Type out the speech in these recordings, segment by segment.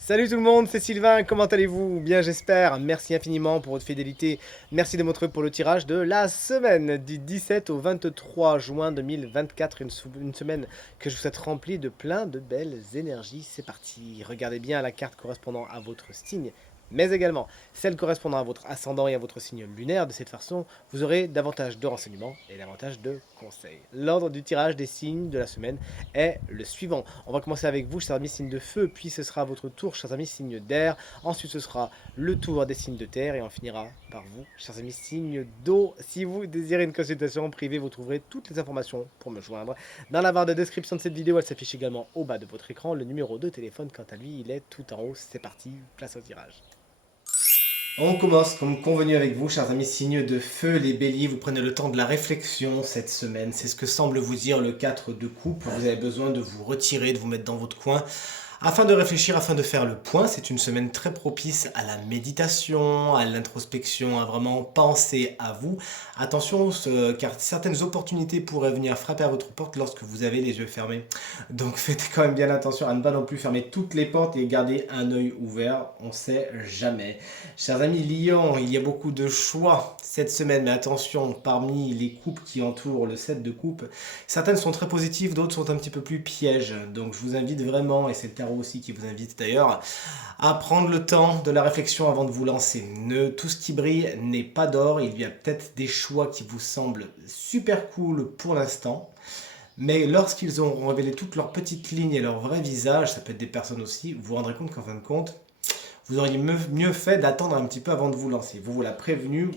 Salut tout le monde, c'est Sylvain, comment allez-vous? Bien j'espère, merci infiniment pour votre fidélité, merci de m'être pour le tirage de la semaine du 17 au 23 juin 2024, une semaine que je vous souhaite remplie de plein de belles énergies. C'est parti, regardez bien la carte correspondant à votre signe, mais également celle correspondant à votre ascendant et à votre signe lunaire. De cette façon, vous aurez davantage de renseignements et davantage de conseils. L'ordre du tirage des signes de la semaine est le suivant. On va commencer avec vous, chers amis signes de feu, puis ce sera votre tour, chers amis signes d'air. Ensuite, ce sera le tour des signes de terre et on finira par vous, chers amis signes d'eau. Si vous désirez une consultation privée, vous trouverez toutes les informations pour me joindre dans la barre de description de cette vidéo. Elle s'affiche également au bas de votre écran. Le numéro de téléphone, quant à lui, il est tout en haut. C'est parti, place au tirage. On commence comme convenu avec vous, chers amis signes de feu, les béliers. Vous prenez le temps de la réflexion cette semaine. C'est ce que semble vous dire le 4 de coupe. Vous avez besoin de vous retirer, de vous mettre dans votre coin afin de réfléchir, afin de faire le point. C'est une semaine très propice à la méditation, à l'introspection, à vraiment penser à vous. Attention, car certaines opportunités pourraient venir frapper à votre porte lorsque vous avez les yeux fermés. Donc faites quand même bien attention à ne pas non plus fermer toutes les portes et garder un œil ouvert. On ne sait jamais. Chers amis Lion, il y a beaucoup de choix cette semaine, mais attention, parmi les coupes qui entourent le set de coupes, certaines sont très positives, d'autres sont un petit peu plus pièges. Donc je vous invite vraiment, et c'est le tarot aussi qui vous invite d'ailleurs, à prendre le temps de la réflexion avant de vous lancer. Tout ce qui brille n'est pas d'or, il y a peut-être des choix qui vous semblent super cool pour l'instant, mais lorsqu'ils auront révélé toutes leurs petites lignes et leur vrai visage, ça peut être des personnes aussi, vous vous rendrez compte qu'en fin de compte, vous auriez mieux fait d'attendre un petit peu avant de vous lancer. Vous l'a prévenu,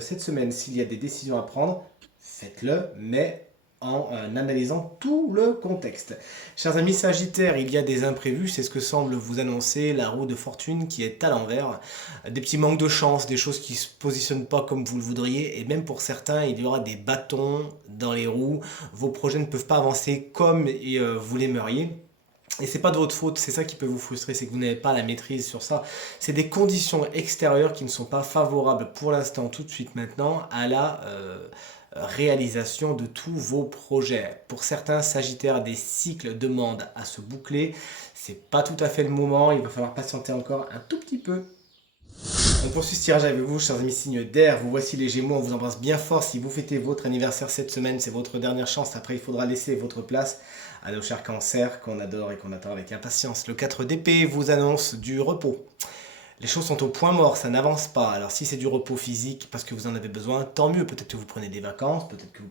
cette semaine, s'il y a des décisions à prendre, faites-le, mais en analysant tout le contexte. Chers amis Sagittaires, il y a des imprévus, c'est ce que semble vous annoncer la roue de fortune qui est à l'envers. Des petits manques de chance, des choses qui ne se positionnent pas comme vous le voudriez, et même pour certains, il y aura des bâtons dans les roues. Vos projets ne peuvent pas avancer comme vous l'aimeriez. Et c'est pas de votre faute, c'est ça qui peut vous frustrer, c'est que vous n'avez pas la maîtrise sur ça. C'est des conditions extérieures qui ne sont pas favorables pour l'instant, tout de suite maintenant, à la réalisation de tous vos projets. Pour certains Sagittaires, des cycles demandent à se boucler. C'est pas tout à fait le moment, il va falloir patienter encore un tout petit peu. On poursuit ce tirage avec vous, chers amis signes d'air. Vous voici les Gémeaux, on vous embrasse bien fort. Si vous fêtez votre anniversaire cette semaine, c'est votre dernière chance. Après, il faudra laisser votre place à nos chers cancers qu'on adore et qu'on attend avec impatience. Le 4 d'épée vous annonce du repos. Les choses sont au point mort, ça n'avance pas. Alors si c'est du repos physique parce que vous en avez besoin, tant mieux. Peut-être que vous prenez des vacances, peut-être que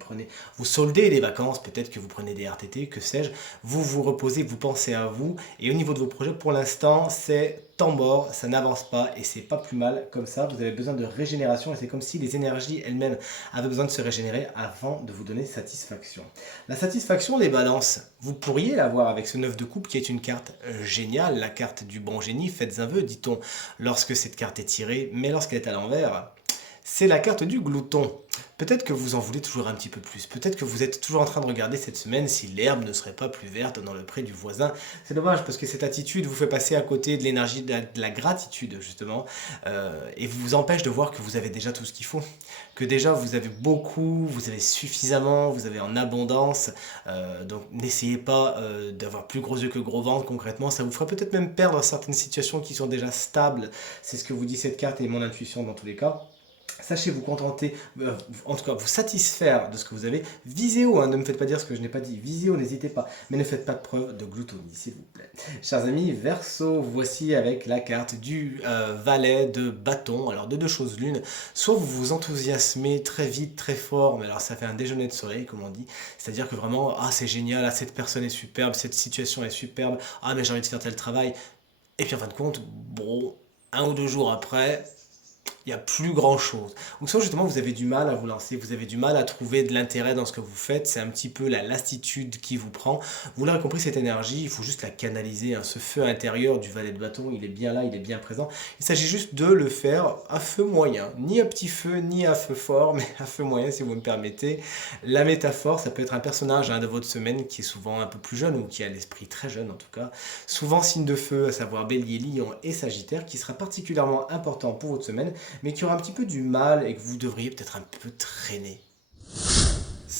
vous soldez les vacances, peut-être que vous prenez des RTT, que sais-je. Vous vous reposez, vous pensez à vous. Et au niveau de vos projets, pour l'instant, c'est temps mort, ça n'avance pas et c'est pas plus mal comme ça. Vous avez besoin de régénération et c'est comme si les énergies elles-mêmes avaient besoin de se régénérer avant de vous donner satisfaction. La satisfaction, les balances, vous pourriez l'avoir avec ce 9 de coupe qui est une carte géniale, la carte du bon génie. Faites un vœu, dit-on, lorsque cette carte est tirée, mais lorsqu'elle est à l'envers, c'est la carte du glouton. Peut-être que vous en voulez toujours un petit peu plus. Peut-être que vous êtes toujours en train de regarder cette semaine si l'herbe ne serait pas plus verte dans le pré du voisin. C'est dommage parce que cette attitude vous fait passer à côté de l'énergie de la gratitude justement et vous empêche de voir que vous avez déjà tout ce qu'il faut. Que déjà vous avez beaucoup, vous avez suffisamment, vous avez en abondance. Donc n'essayez pas d'avoir plus gros yeux que gros ventre concrètement. Ça vous ferait peut-être même perdre certaines situations qui sont déjà stables. C'est ce que vous dit cette carte et mon intuition dans tous les cas. Sachez vous contenter, en tout cas vous satisfaire de ce que vous avez. Visez haut, hein, ne me faites pas dire ce que je n'ai pas dit. Visez haut, n'hésitez pas. Mais ne faites pas de preuve de gloutonie, s'il vous plaît. Chers amis, Verseau, voici avec la carte du valet de bâton. Alors de deux choses l'une, soit vous vous enthousiasmez très vite, très fort, mais alors ça fait un déjeuner de soleil, comme on dit. C'est-à-dire que vraiment, ah c'est génial, ah, cette personne est superbe, cette situation est superbe, ah mais j'ai envie de faire tel travail. Et puis en fin de compte, bon, un ou deux jours après, il n'y a plus grand chose. Donc soit justement vous avez du mal à vous lancer, vous avez du mal à trouver de l'intérêt dans ce que vous faites, c'est un petit peu la lassitude qui vous prend. Vous l'aurez compris, cette énergie, il faut juste la canaliser, hein. Ce feu intérieur du valet de bâton, il est bien là, il est bien présent. Il s'agit juste de le faire à feu moyen, ni à petit feu, ni à feu fort, mais à feu moyen si vous me permettez. La métaphore, ça peut être un personnage de votre semaine qui est souvent un peu plus jeune ou qui a l'esprit très jeune en tout cas. Souvent signe de feu, à savoir bélier, lion et sagittaire, qui sera particulièrement important pour votre semaine, mais qui aura un petit peu du mal et que vous devriez peut-être un peu traîner.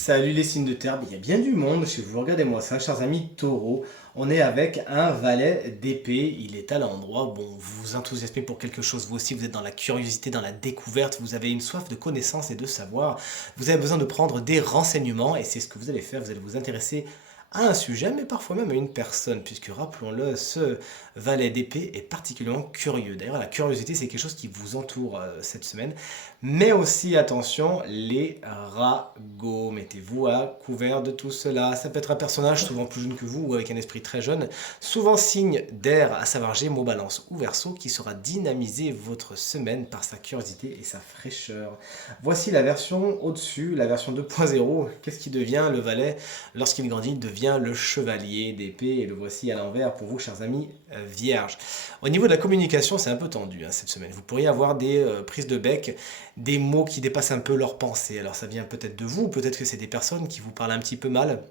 Salut les signes de terre, il y a bien du monde chez vous, regardez-moi ça, chers amis taureaux. On est avec un valet d'épée, il est à l'endroit, bon, vous vous enthousiasmez pour quelque chose, vous aussi vous êtes dans la curiosité, dans la découverte, vous avez une soif de connaissance et de savoir, vous avez besoin de prendre des renseignements et c'est ce que vous allez faire, vous allez vous intéresser à un sujet, mais parfois même à une personne, puisque rappelons-le, ce valet d'épée est particulièrement curieux. D'ailleurs, la curiosité, c'est quelque chose qui vous entoure cette semaine. Mais aussi, attention, les ragots. Mettez-vous à couvert de tout cela. Ça peut être un personnage souvent plus jeune que vous ou avec un esprit très jeune, souvent signe d'air, à savoir Gémeaux, Balance ou Verseau, qui saura dynamiser votre semaine par sa curiosité et sa fraîcheur. Voici la version au-dessus, la version 2.0. Qu'est-ce qui devient le valet lorsqu'il grandit? Il devient le chevalier d'épée et le voici à l'envers pour vous, chers amis vierges. Au niveau de la communication, c'est un peu tendu cette semaine. Vous pourriez avoir des prises de bec, des mots qui dépassent un peu leur pensée. Alors ça vient peut-être de vous, peut-être que c'est des personnes qui vous parlent un petit peu mal.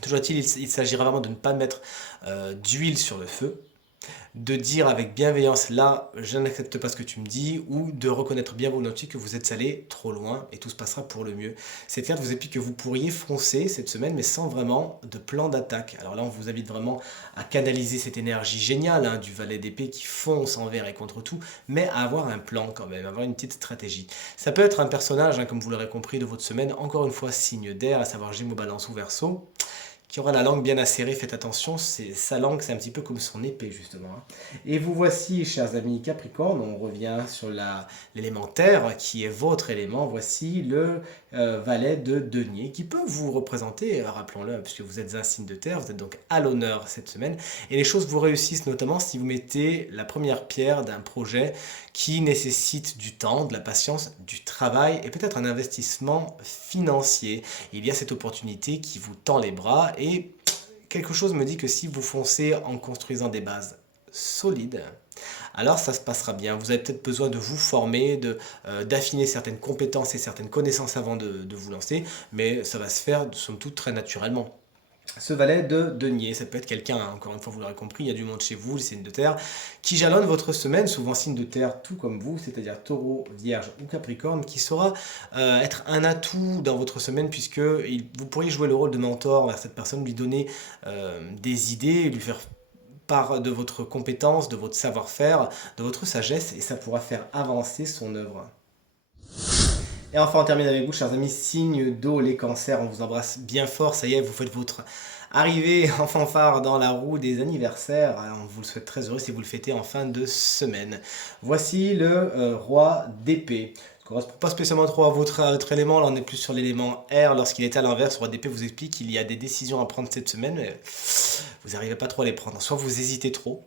Toujours est-il, il s'agira vraiment de ne pas mettre d'huile sur le feu, de dire avec bienveillance là je n'accepte pas ce que tu me dis ou de reconnaître bien volontiers que vous êtes allé trop loin et tout se passera pour le mieux. Cette carte vous explique que vous pourriez foncer cette semaine mais sans vraiment de plan d'attaque. Alors là on vous invite vraiment à canaliser cette énergie géniale du valet d'épée qui fonce envers et contre tout mais à avoir un plan quand même, avoir une petite stratégie. Ça peut être un personnage comme vous l'aurez compris de votre semaine, encore une fois signe d'air, à savoir Gémeaux, Balance ou Verseau, qui aura la langue bien acérée, faites attention, sa langue c'est un petit peu comme son épée justement. Et vous voici, chers amis Capricorne, on revient sur l'élément terre qui est votre élément, voici le valet de denier qui peut vous représenter, rappelons-le, puisque vous êtes un signe de terre, vous êtes donc à l'honneur cette semaine, et les choses vous réussissent notamment si vous mettez la première pierre d'un projet qui nécessite du temps, de la patience, du travail et peut-être un investissement financier. Il y a cette opportunité qui vous tend les bras et quelque chose me dit que si vous foncez en construisant des bases solides, alors ça se passera bien. Vous avez peut-être besoin de vous former, d'affiner certaines compétences et certaines connaissances avant de vous lancer, mais ça va se faire somme toute très naturellement. Ce valet de denier, ça peut être quelqu'un, encore une fois vous l'aurez compris, il y a du monde chez vous, les signes de terre, qui jalonne votre semaine, souvent signe de terre tout comme vous, c'est-à-dire taureau, vierge ou capricorne, qui saura être un atout dans votre semaine puisque vous pourriez jouer le rôle de mentor vers cette personne, lui donner des idées, lui faire part de votre compétence, de votre savoir-faire, de votre sagesse, et ça pourra faire avancer son œuvre. Et enfin, on termine avec vous, chers amis, signe d'eau, les cancers. On vous embrasse bien fort. Ça y est, vous faites votre arrivée en fanfare dans la roue des anniversaires. On vous le souhaite très heureux si vous le fêtez en fin de semaine. Voici le roi d'épée. Ça ne correspond pas spécialement trop à votre élément. Là, on est plus sur l'élément R. Lorsqu'il est à l'inverse, le roi d'épée vous explique qu'il y a des décisions à prendre cette semaine, mais vous n'arrivez pas trop à les prendre. Soit vous hésitez trop,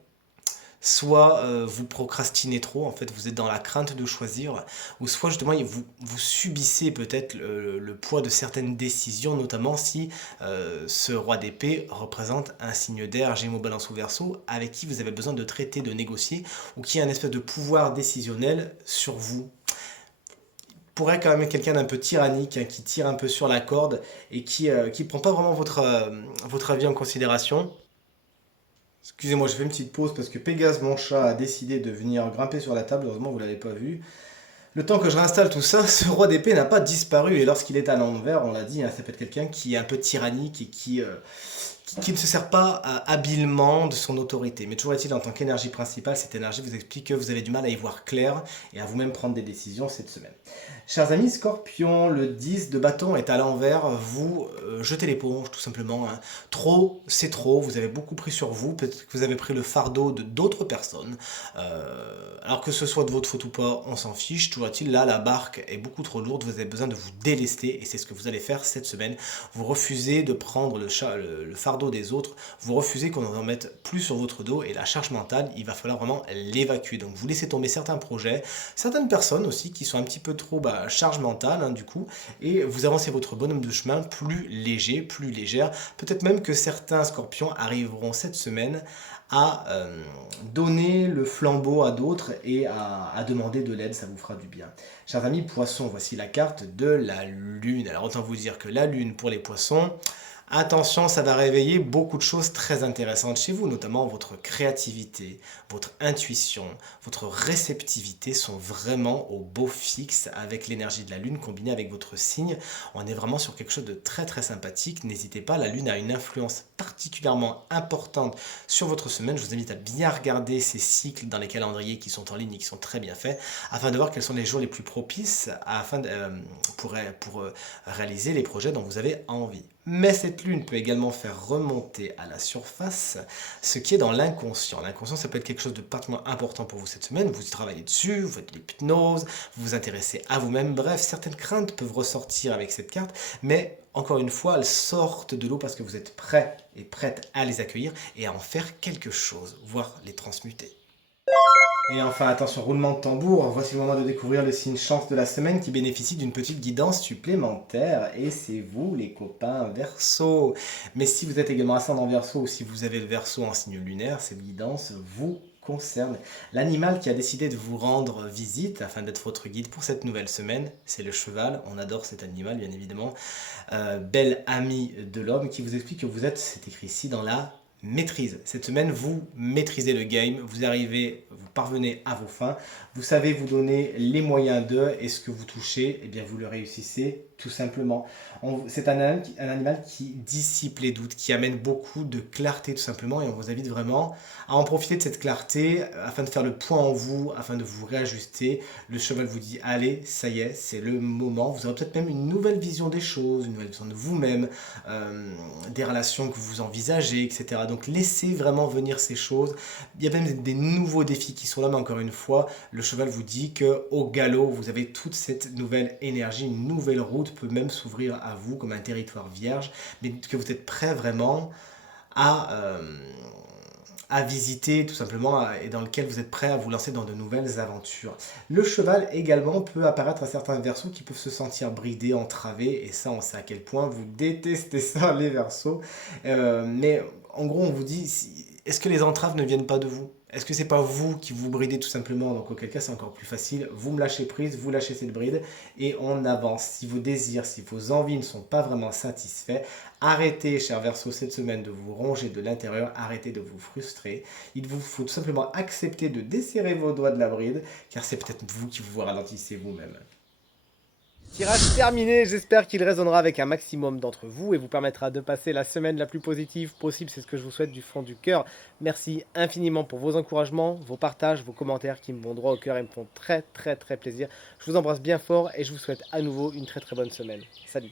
soit vous procrastinez trop, en fait vous êtes dans la crainte de choisir, ou soit justement vous subissez peut-être le poids de certaines décisions, notamment si ce roi d'épée représente un signe d'air, Gémeaux, Balance ou Verseau, avec qui vous avez besoin de traiter, de négocier, ou qui a un espèce de pouvoir décisionnel sur vous. Pourrait quand même être quelqu'un d'un peu tyrannique, qui tire un peu sur la corde, et qui ne prend pas vraiment votre avis en considération. Excusez-moi, je fais une petite pause parce que Pégase, mon chat, a décidé de venir grimper sur la table. Heureusement, vous ne l'avez pas vu. Le temps que je réinstalle tout ça, ce roi d'épée n'a pas disparu. Et lorsqu'il est à l'envers, on l'a dit, ça peut être quelqu'un qui est un peu tyrannique et qui ne se sert pas habilement de son autorité. Mais toujours est-il, en tant qu'énergie principale, cette énergie vous explique que vous avez du mal à y voir clair et à vous-même prendre des décisions cette semaine. Chers amis Scorpion, le 10 de bâton est à l'envers, vous jetez l'éponge tout simplement. Trop, c'est trop, vous avez beaucoup pris sur vous, peut-être que vous avez pris le fardeau de d'autres personnes. Alors que ce soit de votre faute ou pas, on s'en fiche. Toujours est-il, là, la barque est beaucoup trop lourde, vous avez besoin de vous délester et c'est ce que vous allez faire cette semaine. Vous refusez de prendre le fardeau des autres, vous refusez qu'on en mette plus sur votre dos et la charge mentale, il va falloir vraiment l'évacuer. Donc vous laissez tomber certains projets, certaines personnes aussi qui sont un petit peu trop charge mentale du coup, et vous avancez votre bonhomme de chemin plus léger, plus légère. Peut-être même que certains scorpions arriveront cette semaine à donner le flambeau à d'autres et à demander de l'aide, ça vous fera du bien. Chers amis poissons, voici la carte de la lune. Alors autant vous dire que la lune pour les poissons, Attention, ça va réveiller beaucoup de choses très intéressantes chez vous, notamment votre créativité, votre intuition, votre réceptivité sont vraiment au beau fixe avec l'énergie de la Lune combinée avec votre signe. On est vraiment sur quelque chose de très très sympathique. N'hésitez pas, la Lune a une influence particulièrement importante sur votre semaine. Je vous invite à bien regarder ces cycles dans les calendriers qui sont en ligne et qui sont très bien faits afin de voir quels sont les jours les plus propices pour réaliser les projets dont vous avez envie. Mais cette lune peut également faire remonter à la surface ce qui est dans l'inconscient. L'inconscient, ça peut être quelque chose de particulièrement important pour vous cette semaine. Vous y travaillez dessus, vous faites de l'hypnose, vous vous intéressez à vous-même. Bref, certaines craintes peuvent ressortir avec cette carte, mais encore une fois, elles sortent de l'eau parce que vous êtes prêt et prête à les accueillir et à en faire quelque chose, voire les transmuter. Et enfin, attention, roulement de tambour, voici le moment de découvrir le signe chance de la semaine qui bénéficie d'une petite guidance supplémentaire. Et c'est vous, les copains Verseau. Mais si vous êtes également ascendant Verseau ou si vous avez le Verseau en signe lunaire, cette guidance vous concerne. L'animal qui a décidé de vous rendre visite afin d'être votre guide pour cette nouvelle semaine, c'est le cheval. On adore cet animal, bien évidemment. Bel ami de l'homme qui vous explique que vous êtes, c'est écrit ici, dans la maîtrise. Cette semaine, vous maîtrisez le game, vous arrivez, vous parvenez à vos fins, vous savez vous donner les moyens de, et ce que vous touchez, eh bien vous le réussissez tout simplement. C'est un animal qui dissipe les doutes, qui amène beaucoup de clarté tout simplement, et on vous invite vraiment à en profiter de cette clarté afin de faire le point en vous, afin de vous réajuster. Le cheval vous dit, allez, ça y est, c'est le moment. Vous aurez peut-être même une nouvelle vision des choses, une nouvelle vision de vous-même, des relations que vous envisagez, etc. Donc laissez vraiment venir ces choses. Il y a même des nouveaux défis qui sont là, mais encore une fois, le cheval vous dit que au galop, vous avez toute cette nouvelle énergie, une nouvelle route peut même s'ouvrir à vous comme un territoire vierge, mais que vous êtes prêt vraiment à, euh, à visiter tout simplement et dans lequel vous êtes prêt à vous lancer dans de nouvelles aventures. Le cheval également peut apparaître à certains versos qui peuvent se sentir bridés, entravés, et ça on sait à quel point vous détestez ça les versos. Mais en gros on vous dit, est-ce que les entraves ne viennent pas de vous? Est-ce que c'est pas vous qui vous bridez tout simplement? Donc auquel cas c'est encore plus facile, vous me lâchez prise, vous lâchez cette bride et on avance. Si vos désirs, si vos envies ne sont pas vraiment satisfaits, arrêtez, cher Verseau, cette semaine de vous ronger de l'intérieur, arrêtez de vous frustrer. Il vous faut tout simplement accepter de desserrer vos doigts de la bride, car c'est peut-être vous qui vous ralentissez vous-même. Tirage terminé, j'espère qu'il résonnera avec un maximum d'entre vous et vous permettra de passer la semaine la plus positive possible, c'est ce que je vous souhaite du fond du cœur. Merci infiniment pour vos encouragements, vos partages, vos commentaires qui me vont droit au cœur et me font très très très plaisir. Je vous embrasse bien fort et je vous souhaite à nouveau une très très bonne semaine. Salut.